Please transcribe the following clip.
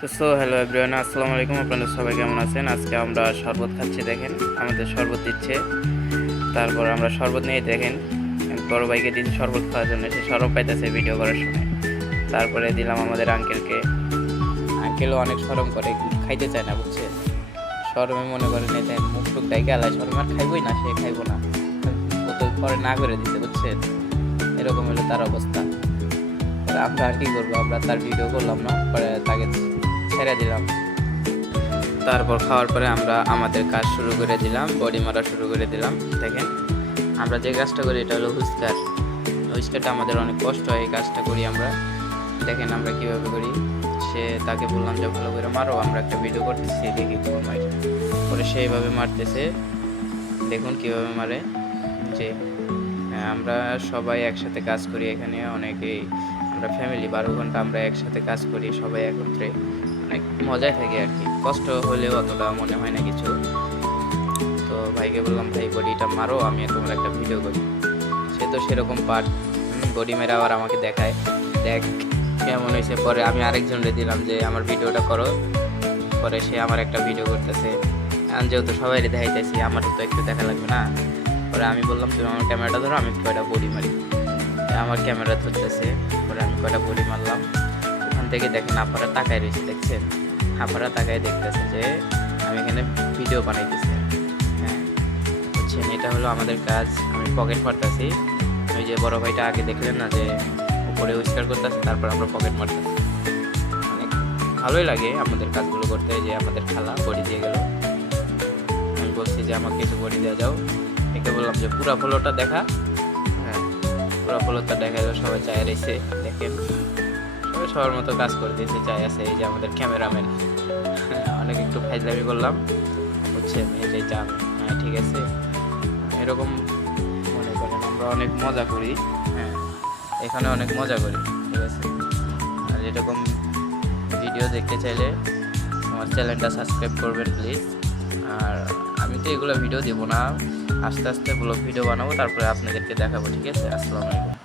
তো hello everyone, আসসালামু আলাইকুম। আপনারা সবাই কেমন আছেন? আজকে আমরা শরবত খাচ্ছি। দেখেন আমাদের শরবত দিচ্ছে। তারপর আমরা শরবত নিয়ে দেখেন বড় ভাইকে দিচ্ছি শরবত খাওয়ার জন্য, সে শরবত পাইতেছে ভিডিও করার সময়। তারপরে দিলাম আমাদের আঙ্কেলকে। আঙ্কেলও অনেক শরম করে, খাইতে চায় না, বুঝছে? শরমে মনে করে নেই, তাই মুখ টুক দেয় গেলায় শরম আর খাইবই না, সে খাইবো না, ও তো পরে না করে দিতে, বুঝছেন? এরকম হলো তার অবস্থা। আমরা আর কি করবো, আমরা তার ভিডিও করলাম না, পরে তাকে ছেড়ে দিলাম। তারপর খাওয়ার পরে আমরা আমাদের কাজ শুরু করে দিলাম, বডি মারা শুরু করে দিলাম। দেখেন আমরা যে কাজটা করি এটা হলো হুইস্কার। হুইস্কারটা আমাদের অনেক কষ্ট হয়, এই কাজটা করি আমরা। দেখেন আমরা কীভাবে করি। তাকে বললাম যে ভালো করে মারো, আমরা একটা ভিডিও করতেছি, দেখি তোমার মাইট পরে সেইভাবে মারতেছে। দেখুন কীভাবে মারে। যে আমরা সবাই একসাথে কাজ করি এখানে, অনেকেই আমরা ফ্যামিলি 12 ঘন্টা আমরা একসাথে কাজ করি, সবাই একত্রে অনেক মজায় থাকি আর কি। কষ্ট হলেও অতটা মনে হয় না কিছু। তো ভাইকে বললাম ভাই বডিটা মারো, আমি তোমার একটা ভিডিও করি। সে তো সেরকম পার্ট বডি মেরে আবার আমাকে দেখায়, দেখ কেমন হয়েছে। পরে আমি আরেকজনকে দিলাম যে আমার ভিডিওটা করো, পরে সে আমার একটা ভিডিও করতেছে। যেহেতু সবাই দেখাইতেছি, আমারও তো একটু দেখা লাগবে না। পরে আমি বললাম তুমি আমার ক্যামেরাটা ধরো, আমি কয়টা বডি মারি। আমার ক্যামেরা ধরতেছে, পরে আমি কয়টা বডি মারলাম। ওখান থেকে দেখেন আপারা তাকায় রয়েছে, দেখছেন? আপারা তাকায় দেখতেছে যে আমি এখানে ভিডিও বানাইতেছি। হ্যাঁ বুঝছেন, এটা হলো আমাদের কাজ। আমি পকেট মারতেছি। ওই যে বড় ভাইটা আগে দেখলেন না, যে উপরে হুইস্কার করতেছে, তারপর আমরা পকেট মারতেছি। অনেক ভালোই লাগে আমাদের কাজগুলো করতে। যে আমাদের খালা বডি দিয়ে গেল, আমি বলছি যে আমাকে কিছু বডি দিয়ে যাও। একে বললাম যে পুরা ফলোটা দেখা। হ্যাঁ পুরা ফলোটা দেখাইলো, সবাই চায় রয়েছে। দেখেন সবাই সবার মতো কাজ করে দিয়েছে, চাই আছে। এই যে আমাদের ক্যামেরাম্যান, অনেক একটু ফাইজলামি করলাম, বুঝছেন? এটাই চান। হ্যাঁ ঠিক আছে, এরকম মনে করেন আমরা অনেক মজা করি। হ্যাঁ এখানে অনেক মজা করি, ঠিক আছে? আর এরকম ভিডিও দেখতে চাইলে আমার চ্যানেলটা সাবস্ক্রাইব করবেন প্লিজ। আর আমি তো এগুলো ভিডিও দেবো না, আস্তে আস্তে ব্লগ ভিডিও বানাবো, তারপরে আপনাদেরকে দেখাবো, ঠিক আছে? আসসালামু আলাইকুম।